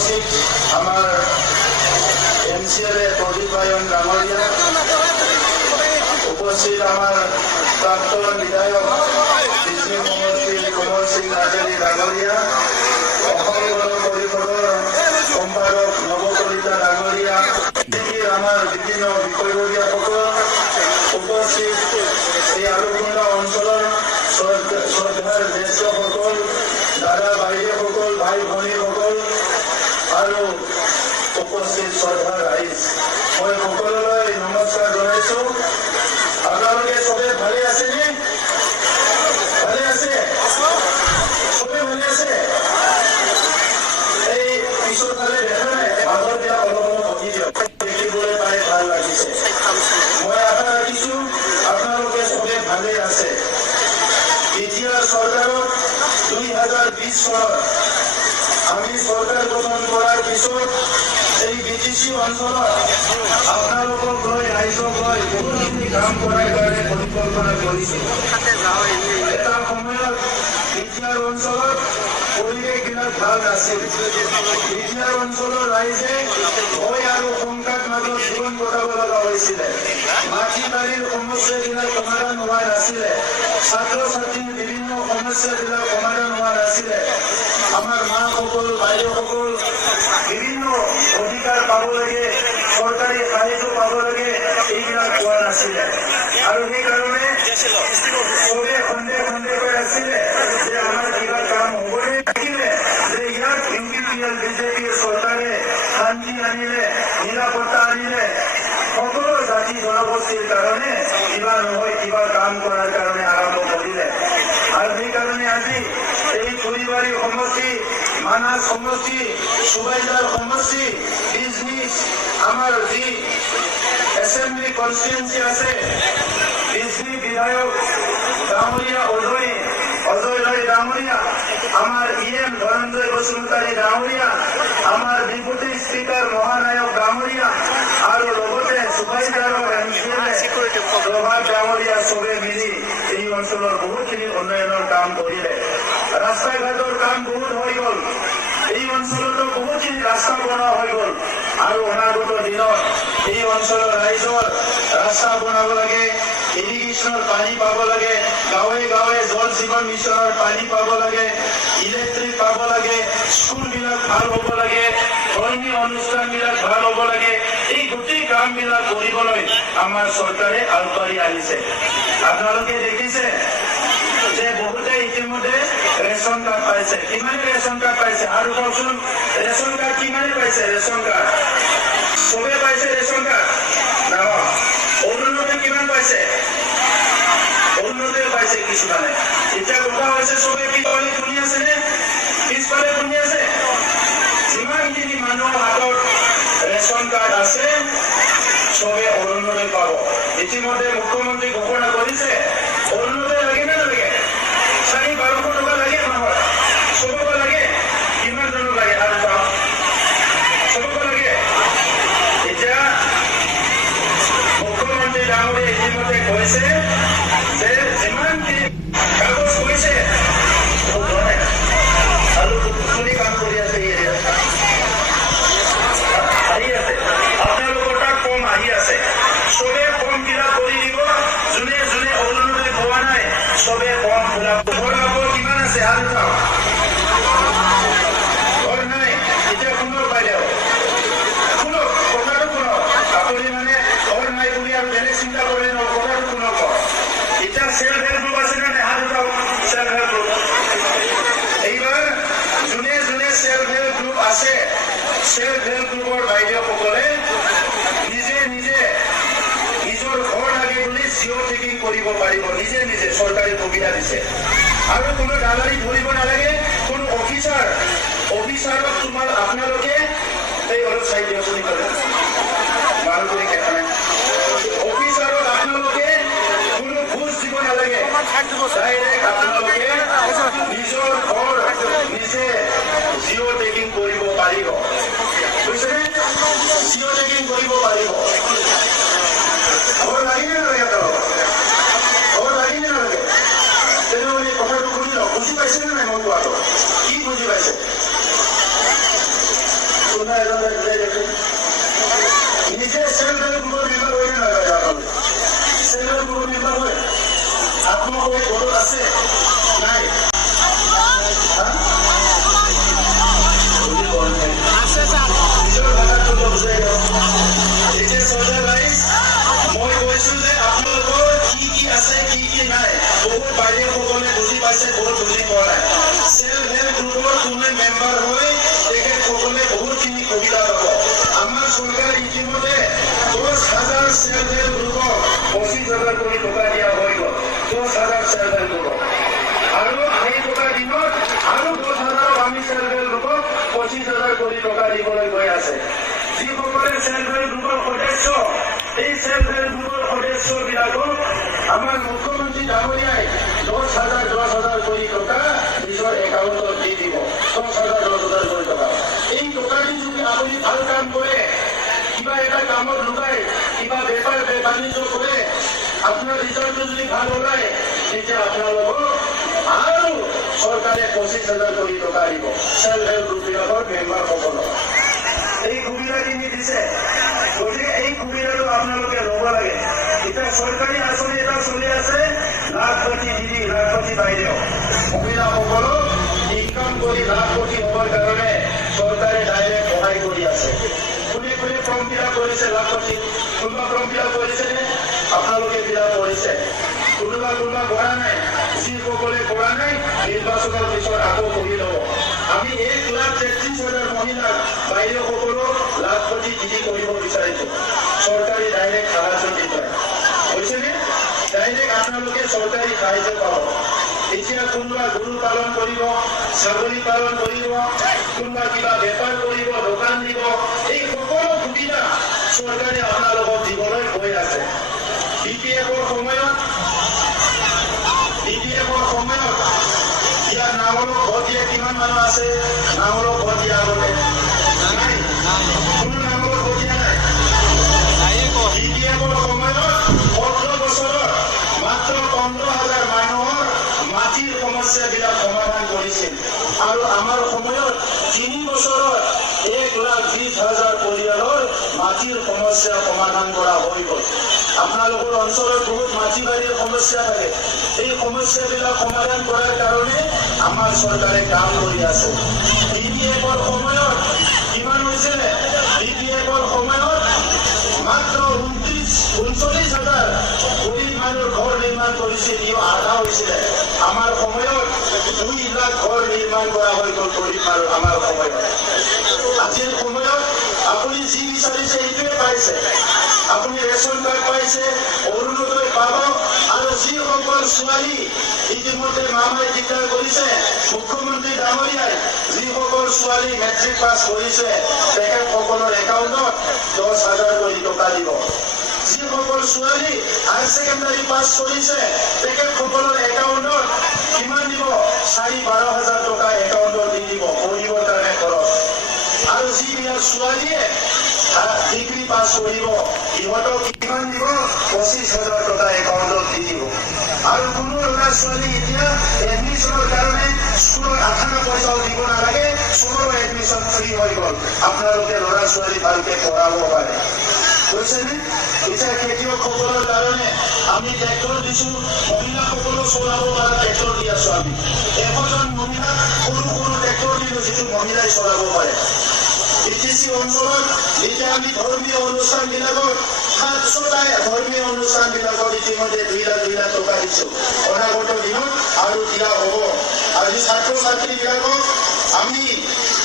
উপস্থিত আমাৰ এমসিএলএ প্ৰদীপ ৰায়ন ডাঙৰিয়া, উপস্থিত আমাৰ প্ৰাক্তন বিধায়ক বিষ্ণু কোমল সিং নাজাৰি ডাঙৰিয়া, অসম গণ পৰিষদৰ সম্পাদক নৱ কলিতা ডাঙৰিয়া, আমাৰ বিভিন্ন বিষয়ববীয়াসকল উপস্থিত এই আলুকুন্দা অঞ্চলৰ শ্ৰদ্ধাৰ জ্যেষ্ঠসকল, দাদা বাইদেউসকল, ভাই ভনীসকল আৰু উপস্থিত শ্ৰদ্ধাৰ ৰাইজ, মই সকলোলৈ নমস্কাৰ জনাইছো। আপোনালোকে চবে ভালে আছেনে? ভালে আছে? চবে ভালে আছে? এই পিছৰ ফালে দেখা নাই আগৰ বিলাক অলপ অলপ বহি দিয়ক, দেখিবলৈ পাই ভাল লাগিছে। মই আশা ৰাখিছো আপোনালোকে চবে ভালে আছে। এতিয়া চৰকাৰক 2020 চনত আমি চৰকাৰ গঠন কৰাৰ পিছত এই বিটিচি অঞ্চলত আপোনালোকক লৈ ৰাইজক লৈ বহুতখিনি কাম কৰাৰ কাৰণে পৰিকল্পনা কৰিছিল। এটা সময়ত বিটিআৰ অঞ্চলত পৰিৱেশবিলাক ভাল নাছিল। বিটিআৰ অঞ্চলৰ ৰাইজে ভয় আৰু শংকাৰ মাজত জীৱন কটাব লগা হৈছিলে। মাটি বাৰীৰ সমস্যাবিলাক সমাধান হোৱা নাছিলে। ছাত্ৰ ছাত্ৰীৰ বিভিন্ন সমস্যাবিলাক সমাধান হোৱা নাছিলে। আমাৰ মাসকল, বাইদেউসকল বিভিন্ন অধিকাৰ পাব লাগে, চৰকাৰী সাহায্য পাব লাগে, এইবিলাক পোৱা নাছিলে। আৰু সেইকাৰণে চবে সন্দেহ হৈ আছিলে যে আমাৰ কিবা কাম হ'বনে থাকিলে, যে ইয়াত ইউপিপিএল বিজেপিৰ চৰকাৰে শান্তি আনিলে, নিৰাপত্তা আনিলে, সকলো জাতি জনগোষ্ঠীৰ কাৰণে কিবা নহয় কিবা কাম কৰাৰ কাৰণে আৰম্ভ কৰিলে। আৰু সেইকাৰণে আজি এই ফুৰিবাৰী সমষ্টি, মানাস সমষ্টি, সুবাইদাৰ সমষ্টি, বিজনিছ, আমাৰ যি এছেম্বলি কনষ্টিটুৱেঞ্চি আছে, বিজনী বিধায়ক ডাঙৰীয়া অজয় ৰায় ডাঙৰীয়া, আমাৰ ইএম ধনঞ্জয় বসুমতাৰী ডাঙৰীয়া, আমাৰ ডেপুটি স্পীকাৰ মহানায়ক ডাঙৰীয়া আৰু লগতে সুবাইদাৰৰ এমচিএলএ প্ৰভাত ডাঙৰীয়া চবে মিলি এই অঞ্চলৰ বহুতখিনি উন্নয়নৰ কাম কৰিলে। ৰাস্তা ঘাটৰ কাম বহুত হৈ গ'ল। এই অঞ্চলতো বহুতখিনি ৰাস্তা বনোৱা হৈ গ'ল। আৰু অনাগত দিনত এই অঞ্চলৰ ৰাইজৰ ৰাস্তা বনাব লাগে, ইৰিগেশ্যনৰ পানী পাব লাগে, গাঁৱে গাঁৱে জল জীৱন মিছনৰ পানী পাব লাগে, ইলেক্ট্ৰিক পাব লাগে, স্কুলবিলাক ভাল হ'ব লাগে, ধৰ্মীয় অনুষ্ঠানবিলাক ভাল হ'ব লাগে। এই গোটেই কামবিলাক কৰিবলৈ আমাৰ চৰকাৰে আগবাঢ়ি আহিছে। আপোনালোকে দেখিছে যে বহুতে ইতিমধ্যে ৰেচন কাৰ্ড পাইছে। কিমানে ৰেচন কাৰ্ড পাইছে আৰু কওকচোন, ৰেচন কাৰ্ড কিমানে পাইছে? ৰেচন কাৰ্ড চবে পাইছে ৰেচন কাৰ্ড? নহয়। অৰুণোদয় কিমান পাইছে? অৰুণোদয় পাইছে কিছুমানে। এতিয়া কথা হৈছে চবে পিছফালে শুনি আছেনে? পিছফালে শুনি আছে? যিমানখিনি মানুহৰ হাতত ৰেচন কাৰ্ড আছে চবে অৰুণোদয় পাব। ইতিমধ্যে মুখ্যমন্ত্ৰী ঘোষণা কৰিছে অৰুণোদয় লাগে নে নালাগে? 1200 টকা লাগে নহয়? চবকে লাগে? কিমান জনক লাগে? আৰু চাওক, চবকে লাগে। এতিয়া মুখ্যমন্ত্ৰী ডাঙৰীয়াই ইতিমধ্যে কৈছে যে যিমানখিনি কাগজ কৈছে আৰু কোনে কাম কৰি আছে এই এৰিয়াত আহি আছে। আপোনালোকৰ তাত কম আহি আছে, চবে ফৰ্ম ফিল আপ কৰি দিব। যোনে যোনে অৰুণোদয় পোৱা নাই চবে ফৰ্ম ফিল আপ। ঘৰ কিমান আছে আৰু চাওক, ঘৰ নাই। এতিয়া শুনক বাইদেউ, শুনক কথাটো শুনক। আপুনি মানে ঘৰ নাই বুলি আৰু বেলেগ চিন্তা কৰে ন, কথাটো শুনক। এতিয়া চেল্ফ হেল্প গ্ৰুপ আছে নে নাই? আৰু চাওক চেল্ফ হেল্প গ্ৰুপ। এইবাৰ যোনে যোনে চেল্ফ হেল্প গ্ৰুপ আছে, চেল্ফ হেল্প গ্ৰুপৰ বাইদেউসকলে নিজে নিজে নিজৰ ঘৰ লাগে বুলি জিঅ' টেকিং কৰিব পাৰিব। নিজে নিজে চৰকাৰী সুবিধা দিছে। আৰু কোনো দালালি ধৰিব নালাগে। কোনো অফিচাৰক আপোনালোকে এই অলপ চাই দিয়কচোন, মানুহখিনি দেখা নাই। অফিচাৰক আপোনালোকে কোনো ঘুষ দিব নালাগে। ডাইৰেক্ট আপোনালোকে নিজৰ ঘৰ নিজে জিঅ' টেকিং কৰিব পাৰিব। বুজিছেনে? জিঅ' টেকিং কৰিব পাৰিব। ঘৰ লাগি নে নালাগে? ঘৰ লাগি নে নালাগে? তেনেহ'লে কথাটো শুনি লওক। বুজি পাইছেনে নাই? মই কোৱাটো কি বুজি পাইছে? এজন বুজাই দেখোন নিজে চেল্ফ হেল্প গ্ৰুপৰ মেম্বাৰ হয় নে নহয় আপোনালোকে চেল্ফ হেল্প গ্ৰুপৰ মেম্বাৰ হয় আপোনালোকৰ ঘৰত আছে নাই নিজৰ ভাষাটো বুজাই দিয়ক এতিয়া চৰ্দাৰ ৰাইজ মই কৈছো যে আপোনালোকৰ কি কি আছে কি কি নাই বহুত বাইদেউসকলে বুজি পাইছে বহুত বুজি পোৱা নাই চেল্ফ হেল্প গ্ৰুপৰ কোনে মেম্বাৰ হয় তেখেতসকলে বহুতখিনি সুবিধা পাব আমাৰ চৰকাৰে ইতিমধ্যে 10,000 চেল্ফ হেল্প গ্ৰুপক 25,000 কোটি টকা দিয়া হৈ গ'ল 10,000 চেল্ফ হেল্প গ্ৰুপক আৰু এই টকা দিনত আৰু 10,000 আমি চেল্ফ হেল্প গ্ৰুপক 25,000 কোটি টকা দিবলৈ গৈ আছে যিসকলে চেল্ফ হেল্প গ্ৰুপৰ সদস্য এই চেল্ফ হেল্প গ্ৰুপৰ সদস্যবিলাকক আমাৰ মুখ্যমন্ত্ৰী ডাঙৰীয়াই 10,000 কোটি টকা নিজৰ একাউণ্টত দি দিব 10,000 কোটি টকা এই টকাটি যদি আপুনি ভাল কাম কৰে কিবা এটা কামত লগাই কিবা বেপাৰ বাণিজ্য কৰে আপোনাৰ ৰিজাল্টটো যদি ভাল ওলায় তেতিয়া আপোনালোকক আৰু চৰকাৰে 25,000 কোটি টকা দিব চেল্ফ হেল্প গ্ৰুপবিলাকৰ মেম্বাৰসকলক এই সুবিধাখিনি দিছে গতিকে এই সুবিধাটো আপোনালোকে ল'ব লাগে এতিয়া চৰকাৰী আঁচনি এটা চলি আছে লাখপতি দিদি লাখপতি বাইদেউ মহিলাসকলক ইনকাম কৰি লাখপতি হ'বৰ কাৰণে চৰকাৰে ডাইৰেক্ট সহায় কৰি আছে কোনে কোনে ফৰ্ম ফিলাপ কৰিছে লাখপতি কোনোবা ফৰ্ম ফিলাপ কৰিছেনে আপোনালোকে ফিলাপ কৰিছে কোনোবা কৰা নাই যিসকলে কৰা নাই নিৰ্বাচনৰ পিছত আকৌ কৰি ল'ব আমি 1,33,000 মহিলাক বাইদেউসকলক লাখপতি দিদি কৰিব বিচাৰিছো চৰকাৰী ডাইৰেক্ট সাহায্য দি পায় হৈছেনে ডাইৰেক্ট আপোনালোকে চৰকাৰী সাহায্য পাব এতিয়া কোনোবা গৰু পালন কৰিব ছাগলী পালন কৰিব কোনোবা কিবা বেপাৰ কৰিব দোকান দিব এই সকলো সুবিধা চৰকাৰে আপোনালোকক দিবলৈ গৈ আছে BPF-ৰ সময়ত ইয়াত নাঙলক ভোট দিয়া কিমান মানুহ আছে নাঙলক ভোট দিয়া আগতে নাই কোনো নাঙলক ভোট দিয়া নাই BPF-ৰ সময়ত 17 বছৰত মাত্ৰ 15,000 মানুহৰ মাটিৰ সমস্যাবিলাক সমাধান কৰিছিল আৰু আমাৰ সময়ত 3 বছৰত 1,20,000 পৰিয়ালৰ মাটিৰ সমস্যা সমাধান কৰা হৈ গ'ল আপোনালোকৰ অঞ্চলত বহুত মাটি বাৰীৰ সমস্যা থাকে এই সমস্যাবিলাক সমাধান কৰাৰ কাৰণে আমাৰ চৰকাৰে কাম কৰি আছে BPF-ৰ সময়ত কিমান হৈছিলে BPF-ৰ সময়ত মাত্ৰ 39,000 গৰীব মানুহৰ ঘৰ নিৰ্মাণ কৰিছিল আধা হৈছিলে আমাৰ সময়ত 2 লাখ ঘৰ নিৰ্মাণ কৰা হৈ গ'ল গৰীব মানুহ আমাৰ সময়ত আজিৰ সময়ত আপুনি যি বিচাৰিছে এইটোৱে পাইছে আপুনি ৰেচন কাৰ্ড পাইছে অৰুণোদয় পাব আৰু যিসকল ছোৱালী ইতিমধ্যে মামাই ডিক্লেয়াৰ কৰিছে মুখ্যমন্ত্ৰী ডাঙৰীয়াই যিসকল ছোৱালী মেট্ৰিক পাছ কৰিছে তেখেতসকলৰ একাউণ্টত 10,000 কোটি টকা দিব যিসকল ছোৱালী হায়াৰ ছেকেণ্ডাৰী পাছ কৰিছে তেখেতসকলৰ একাউণ্টত কিমান দিব 4,12,000 টকা একাউণ্টত দি দিব পঢ়িবৰ কাৰণে খৰচ আৰু যিবিলাক ছোৱালীয়ে ডিগ্ৰী পাছ কৰিব সিহঁতক কিমান দিব 25,000 টকা একাউণ্টত দি দিব আৰু কোনো ল'ৰা ছোৱালী এতিয়া এডমিশ্যনৰ কাৰণে স্কুলত 18 পইচাও দিব নালাগে চবৰে এডমিশ্যন ফ্ৰী হৈ গ'ল আপোনালোকে ল'ৰা ছোৱালী ভালকে পঢ়াব পাৰে কৈছেনে এতিয়া খেতিয়কসকলৰ কাৰণে আমি ট্ৰেক্টৰ দিছো মহিলাসকলক চলাব পৰা ট্ৰেক্টৰ দি আছো আমি 100জন মহিলাক সৰু সৰু ট্ৰেক্টৰ দিলো যিটো মহিলাই চলাব পাৰে BTC অঞ্চলত যেতিয়া আমি ধৰ্মীয় অনুষ্ঠানবিলাকত 700টা ধৰ্মীয় অনুষ্ঠানবিলাকত ইতিমধ্যে 2 লাখ টকা দিছো অনাগত দিনত আৰু দিয়া হ'ব আজি ছাত্ৰ ছাত্ৰীবিলাকক আমি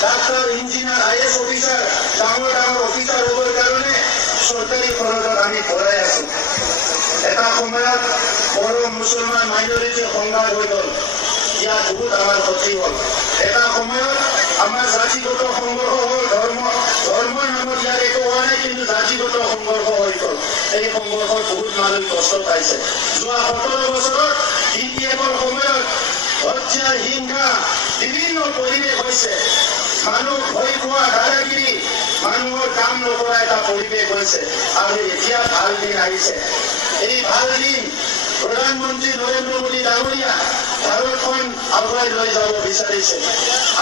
ডাক্তৰ ইঞ্জিনিয়াৰ IAS অফিচাৰ ডাঙৰ অফিচাৰ হ'বৰ কাৰণে চৰকাৰী খৰচত আমি ভৰাই আছো এটা সময়ত বড়ো মুছলমান মাইনৰিটি সংঘাত হৈ গ'ল ইয়াত বহুত আমাৰ ক্ষতি হ'ল এটা সময়ত আমাৰ জাতিগত সংঘৰ্ষ হ'ল ধৰ্মৰ নামত ইয়াৰ একো হোৱা নাই কিন্তু জাতিগত সংঘৰ্ষ হৈ গ'ল এই সংঘৰ্ষত বহুত মানুহ কষ্ট পাইছে যোৱা 17 বছৰত BPF-ৰ সময়ত হত্যা হিংসা বিভিন্ন পৰিৱেশ হৈছে মানুহ ভয় খোৱা দাদাগিৰি মানুহৰ কাম নকৰা এটা পৰিৱেশ হৈছে আৰু এতিয়া ভাল দিন আহিছে এই ভাল দিন প্ৰধানমন্ত্ৰী নৰেন্দ্ৰ মোদী ডাঙৰীয়া ভাৰতখন আগুৱাই লৈ যাব বিচাৰিছে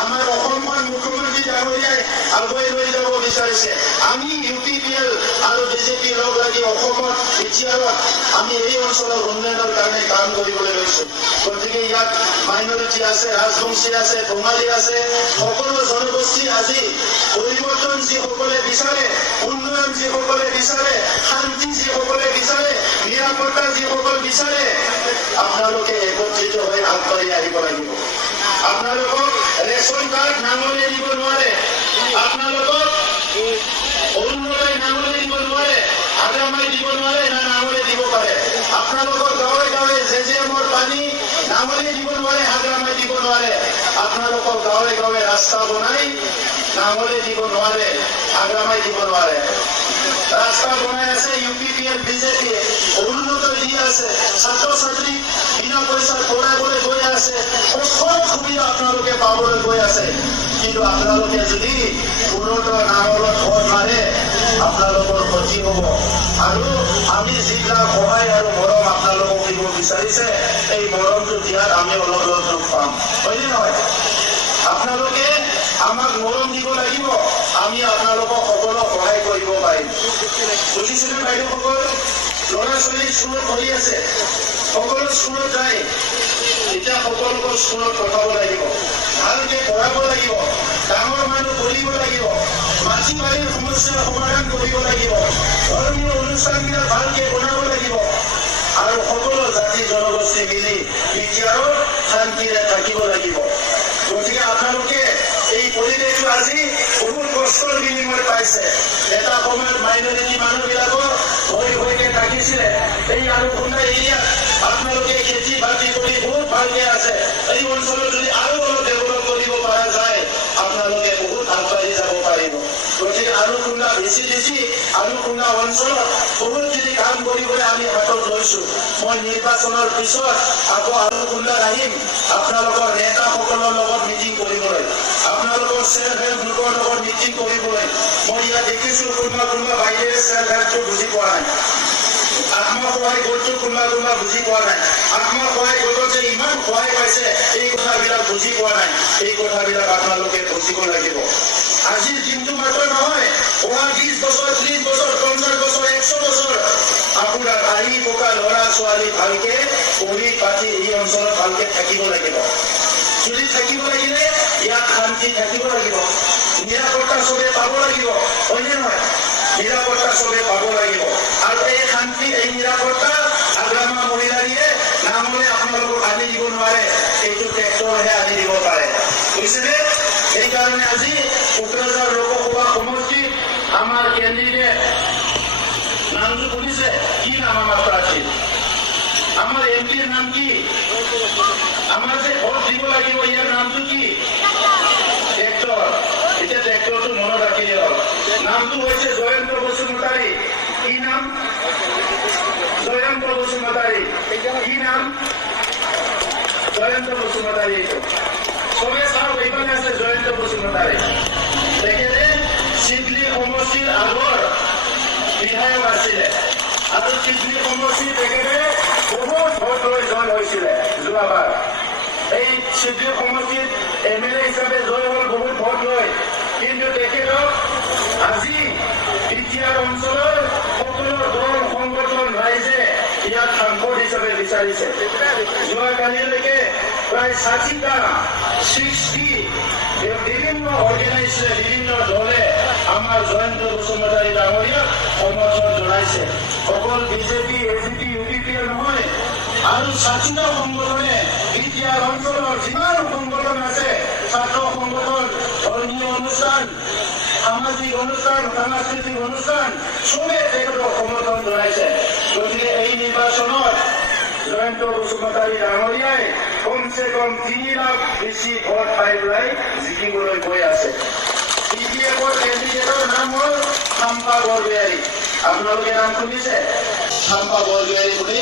আমাৰ অসমখন মুখ্যমন্ত্ৰী ডাঙৰীয়াই আগুৱাই লৈ যাব বিচাৰিছে। আমি UPPL আৰু BJP লগ লাগি অসমত এতিয়া আমি এই অঞ্চলৰ উন্নয়নৰ কাৰণে কাম কৰিবলৈ লৈছো। গতিকে ইয়াত মাইনৰিটি আছে, ৰাজবংশী আছে, বঙালী আছে, সকলো জনগোষ্ঠী আজি পৰিৱৰ্তন যিসকলে বিচাৰে, উন্নয়ন যিসকলে বিচাৰে, শান্তি যিসকলে বিচাৰে, নিৰাপত্তা যিসকল বিচাৰে, আপোনালোকে একত্ৰিত হৈ আগবাঢ়ি আহিব লাগিব। আপোনালোকক ৰেচন কাৰ্ড নাঙলে দিব নোৱাৰে, আপোনালোকক অৰুণোদয় নাঙলে দিব নোৱাৰে, আগামাই দিব নোৱাৰে, না নাঙলে দিব পাৰে। আপোনালোকৰ গাঁৱে গাঁৱে JJMৰ পানী নাঙলে দিব নোৱাৰে, আগামাই দিব নোৱাৰে। আপোনালোকৰ গাঁৱে গাঁৱে ৰাস্তা বনাই নাঙলে দিব নোৱাৰে, আগামাই দিব নোৱাৰে। ৰাস্তা বনাই আছে UPPL BJP, অৰুণোদয় দি আছে, ছাত্ৰ ছাত্ৰীক বিনা পইচাত পঢ়াবলৈ গৈ আছে, সকলো সুবিধা আপোনালোকে পাবলৈ গৈ আছে। কিন্তু আপোনালোকে যদি পুৰণত নাঙলত ভোট মাৰে, আপোনালোকৰ ক্ষতি হ'ব। আৰু আমি যিবিলাক সহায় আৰু মৰম আপোনালোকক দিব বিচাৰিছে, এই মৰমটো দিয়াত আমি অলপ অলপ দুখ পাম, হয়নে নহয়? আপোনালোকে আমাক মৰম দিব লাগিব, আমি আপোনালোকক সকলো সহায় কৰিব পাৰিম। বুজিছেনে বাইদেউসকল? ল'ৰা ছোৱালী স্কুলত পঢ়ি আছে, সকলো স্কুলত যায়, এতিয়া সকলোবোৰ স্কুলত পঠাব লাগিব, ভালকে পঢ়াব লাগিব, ডাঙৰ মানুহ কৰিব লাগিব, মাটি বাৰীৰ সমস্যাৰ সমাধান কৰিব লাগিব, ধৰ্মীয় অনুষ্ঠানবিলাক ভালকে বনাব লাগিব, আৰু সকলো জাতি জনগোষ্ঠী মিলি এতিয়াও শান্তিৰে থাকিব লাগিব। গতিকে আপোনালোকে এই পৰিৱেশটো আজি বহুত কষ্টৰ বিনিময় পাইছে। এটা সময়ত মাইনৰিটি মানুহবিলাকৰ ভয়কে থাকিছিলে। এই আনুখুন্দা এৰিয়াত আপোনালোকে খেতি বাতি কৰি বহুত ভালকে আছে। এই অঞ্চলত যদি আৰু অলপ ডেভেলপ কৰিব পৰা যায়, আপোনালোকে বহুত আগবাঢ়ি যাব পাৰিব। গতিকে আনুখুন্দা VCDC আনুখুন্দা অঞ্চলত বহুত যদি কাম কৰিবলৈ আমি হাতত লৈছো। মই নিৰ্বাচনৰ পিছত আকৌ আনুখুন্দাত আহিম আপোনালোকৰ নেতাসকলৰ লগত মিটিং কৰিবলৈ, আপোনালোকৰ চেল্ফ হেল্প গ্ৰুপৰ লগত মিটিং কৰিবলৈ। মই ইয়াত দেখিছো কোনোবা কোনোবা বাইদেৱে চেল্ফ হেল্পটো বুজি পোৱা নাই, আত্মসহায় গোটটো কোনোবা কোনোবা বুজি পোৱা নাই, আত্মসহায় গোটত যে ইমান সহায় পাইছে এই কথাবিলাক বুজি পোৱা নাই। এই কথাবিলাক আপোনালোকে বুজিব লাগিব। আজিৰ দিনটো মাত্ৰ নহয়, অহা 20 বছৰ, 30 বছৰ, 50 বছৰ, 100 বছৰ আপোনাৰ আহি থকা ল'ৰা ছোৱালী ভালকে পঢ়ি পাতি এই অঞ্চলত ভালকে থাকিব লাগিব। যদি থাকিব লাগিলে ইয়াত শান্তি থাকিব লাগিব, নিৰাপত্তা চবে পাব লাগিব, হয়নে নহয়? নিৰাপত্তা চবে পাব লাগিব। আৰু এই শান্তি, এই নিৰাপত্তা আগ্ৰামা মহিলাৰীয়ে নামলে আপোনালোকক আনি দিব নোৱাৰে, এইটো ট্ৰেক্টৰহে আনি দিব পাৰে, বুজিছেনে? সেইকাৰণে আজি কোকৰাঝাৰ লোকসভা সমষ্টিত আমাৰ কেণ্ডিডেট নামটো শুনিছে? কি নাম আমাৰ প্ৰাৰ্থীৰ? আমাৰ MPৰ নাম কি? আমাৰ যে ভোট দিব লাগিব ইয়াৰ নামটো কি? ট্ৰেক্টৰ। এতিয়া ট্ৰেক্টৰটো মনত ৰাখিলে হ'ল। নামটো হৈছে জয়ন্ত বসুমতাৰী। কি নাম? জয়ন্ত বসুমতাৰী। কি নাম? জয়ন্ত বসুমতাৰী। চবে চাওক, এইফালে আছে জয়ন্ত বসুমতাৰী। তেখেতে চিডলি সমষ্টিৰ আগৰ বিধায়ক আছিলে আৰু চিডলি সমষ্টিৰ তেখেতে বহুত ভোট লৈ জয় হৈছিলে যোৱাবাৰ। এই চিডলি সমষ্টিত MLA হিচাপে জয় হ'ল বহুত ভোট লৈ। কিন্তু তেখেতক আজি বিটিআৰ অঞ্চলৰ সকলো দল সংগঠন ৰাইজে ইয়াত সাংসদ হিচাপে বিচাৰিছে। যোৱাকালিলৈকে প্ৰায় 60টা বিভিন্ন অৰ্গেনাইজেশ্যন, বিভিন্ন দলে আমাৰ জয়ন্ত বসুমতাৰী ডাঙৰীয়াক সমৰ্থন জনাইছে। অকল BJP, ACP, UPPL নহয়, আৰু 60টা সংগঠনে বিটিআৰ অঞ্চলৰ যিমান সংগঠন আছে, ছাত্ৰ সংগঠন, ধৰ্মীয় অনুষ্ঠান, সামাজিক অনুষ্ঠান, সাংস্কৃতিক অনুষ্ঠান, চবে তেখেতক সমৰ্থন জনাইছে। গতিকে এই নিৰ্বাচনত জয়ন্ত বসুমতাৰী ডাঙৰীয়াই কমচে কম 3 লাখ বেছি ভোট পাই পেলাই জিকিবলৈ গৈ আছে। BPFৰ কেণ্ডিডেটৰ নাম হ'ল শাম্পা বৰগোহাঁই। আপোনালোকে নাম শুনিছে? শাম্পা বৰগোহাঁই বুলি।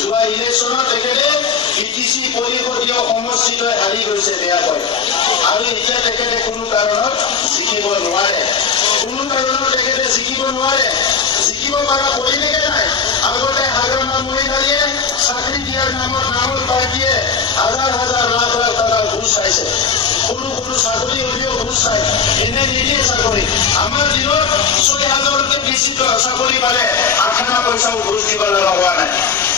যোৱা ইলেকশ্যনত তেখেতে BTC পৰিষদীয় সমষ্টিলৈ হাৰি গৈছে বেয়াকৈ, আৰু এতিয়া তেখেতে কোনো কাৰণত জিকিব নোৱাৰে। কোনো কাৰণত তেখেতে জিকিব নোৱাৰে। জিকিব পৰা পৰিৱেশে নাই। আগতে হাগ্ৰামা মহিলাৰীয়ে চাকৰি দিয়াৰ নামত নামল পাৰ্টীয়ে হাজাৰ হাজাৰ লাখ লাখ টকা ঘুষ খাইছে। সৰু সৰু চাকৰি হ'লেও ঘুষ খায়। এনে নিদিয়ে চাকৰি আমাৰ দিনত 6,000কে বেছি চাকৰি পালে 8 পইচাও ঘুষ দিব লগা হোৱা নাই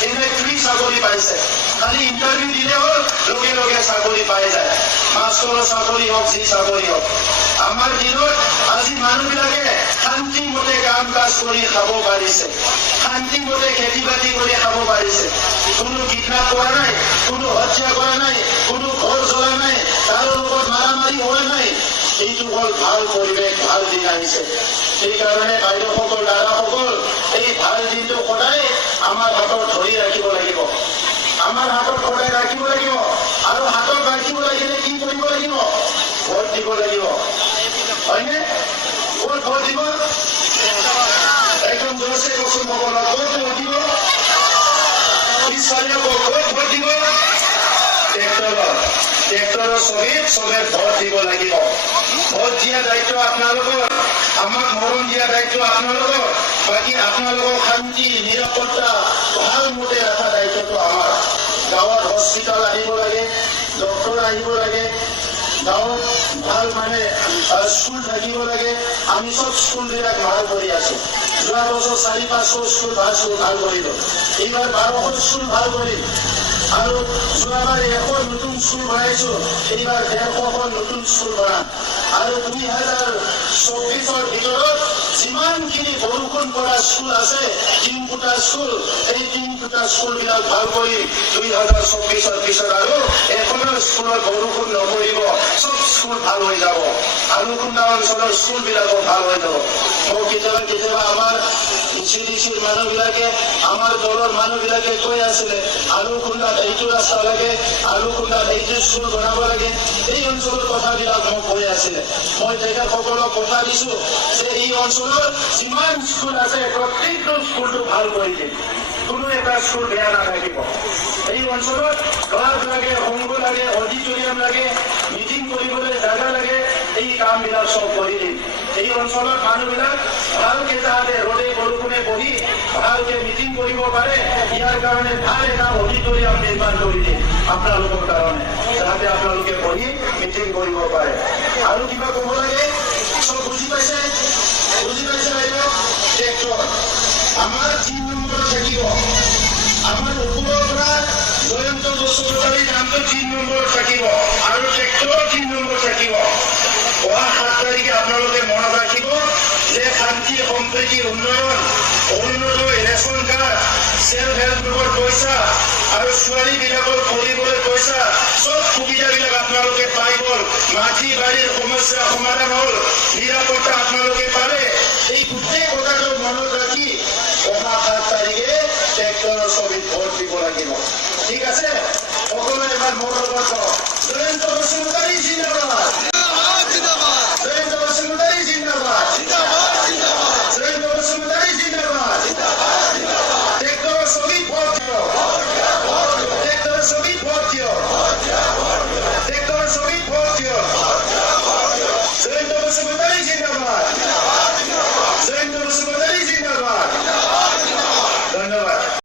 এনে ফ্ৰী চাকৰি পাইছে খালি ইণ্টাৰভিউ দিলে হ'ল লগে লগে চাকৰি পাই যায় মাষ্টৰৰ চাকৰি হওক যি চাকৰি হওক আমাৰ দিনত আজি মানুহবিলাকে শান্তিমতে কাম কাজ কৰি খাব পাৰিছে শান্তিমতে খেতি বাতি কৰি খাব পাৰিছে কোনো কিডনাপ কৰা নাই কোনো হত্যা কৰা নাই কোনো ঘৰ জ্বলা নাই কাৰো লগত মাৰামাৰি হোৱা নাই এইটো হ'ল ভাল পৰিৱেশ ভাল দিন আহিছে সেইকাৰণে বাইদেউসকল দাদাসকল এই ভাল দিনটো সদায় আমাৰ হাতত ধৰি ৰাখিব লাগিব আমাৰ হাতত সদায় ৰাখিব লাগিব আৰু হাতত ৰাখিব লাগিলে কি কৰিব লাগিব ভোট দিব লাগিব হয়নে ক'ত ভোট দিব একদম জোৰছে কচোন সকলক ক'ত ভোট দিব পিছফালে ক'ত ভোট দিব ট্ৰেক্টৰৰ চবে ভোট দিব লাগিব ভোট দিয়া দায়িত্ব আপোনালোকৰ আমাক মৰম দিয়া দায়িত্ব আপোনালোকৰ বাকী আপোনালোকক শান্তি নিৰাপত্তা ভাল মতে ৰখা দায়িত্বটো আমাৰ গাঁৱত হস্পিটাল আহিব লাগে ডক্টৰ আহিব লাগে গাঁৱত ভাল মানে স্কুল থাকিব লাগে আমি চব স্কুলবিলাক ভাল কৰি আছো যোৱা বছৰ 400-500 স্কুল ভাল কৰিলো এইবাৰ 1200 স্কুল ভাল কৰিম আৰু যোৱাবাৰ 100 নতুন স্কুল বনাইছো এইবাৰ 150খন নতুন স্কুল বনাম আৰু 2024ৰ ভিতৰত যিমানখিনি বৰষুণ পৰা স্কুল আছে 3 ফুটা স্কুল এই 3 ফুটা স্কুলবিলাক ভাল কৰি 2024ৰ পিছত আৰু এখনো স্কুলত বৰষুণ নপৰিব চব স্কুল ভাল হৈ যাব আলুকুন্দা অঞ্চলৰ স্কুলবিলাকো ভাল হৈ যাব মই কেতিয়াবা আমাৰ চিডিচিৰ মানুহবিলাকে আমাৰ দলৰ মানুহবিলাকে কৈ আছিলে আলুকুন্দাত এইটো ৰাস্তা লাগে আলুকুন্দাত এইটো স্কুল বনাব লাগে এই অঞ্চলৰ কথাবিলাক মোক কৈ আছিলে মই তেখেতসকলক কথা দিছো যে এই অঞ্চলৰ যিমান স্কুল আছে প্ৰত্যেকটো স্কুলটো ভাল কৰি দিম কোনো এটা স্কুল বেয়া নাথাকিব এই অঞ্চলত ক্লাছ লাগে সংঘ লাগে অডিটৰিয়াম লাগে মিটিং কৰিবলৈ জাগা লাগে এই কামবিলাক চব কৰি দিম এই অঞ্চলত মানুহবিলাক ভালকে যাতে ৰ'দে বৰষুণে বহি ভালকে মিটিং কৰিব পাৰে ইয়াৰ কাৰণে ভাল এটা অডিটৰিয়াম নিৰ্মাণ কৰি দিম আপোনালোকৰ কাৰণে যাতে আপোনালোকে বহি মিটিং কৰিব পাৰে আৰু কিবা ক'ব লাগে চব বুজি পাইছে বাইদেউ ট্ৰেক্টৰ আমাৰ 3 নম্বৰ থাকিব আমাৰ ওপৰৰ পৰা জয়ন্ত বসুমতাৰীৰ নামটো 3 নম্বৰ থাকিব আৰু ট্ৰেক্টৰ 3 নম্বৰ থাকিব অহা 7 তাৰিখে আপোনালোকে মনত ৰাখিব যে শান্তি সম্প্ৰীতি উন্নয়ন Arunodoi ration card self help গ্ৰুপৰ পইচা আৰু ছোৱালীবিলাকৰ পঢ়িবলৈ পইচা চব সুবিধাবিলাক আপোনালোকে পাই গ'ল মাটি বাৰীৰ সমস্যা সমাধান হ'ল নিৰাপত্তা আপোনালোকে পালে এই গোটেই কথাটো মনত ৰাখি অহা 7 তাৰিখে ট্ৰেক্টৰৰ ছবিত ভোট দিব লাগিব ঠিক আছে সকলোৱে এবাৰ মোৰ লগত জয়ন্ত বসুমতাৰী জিন্দাবাদ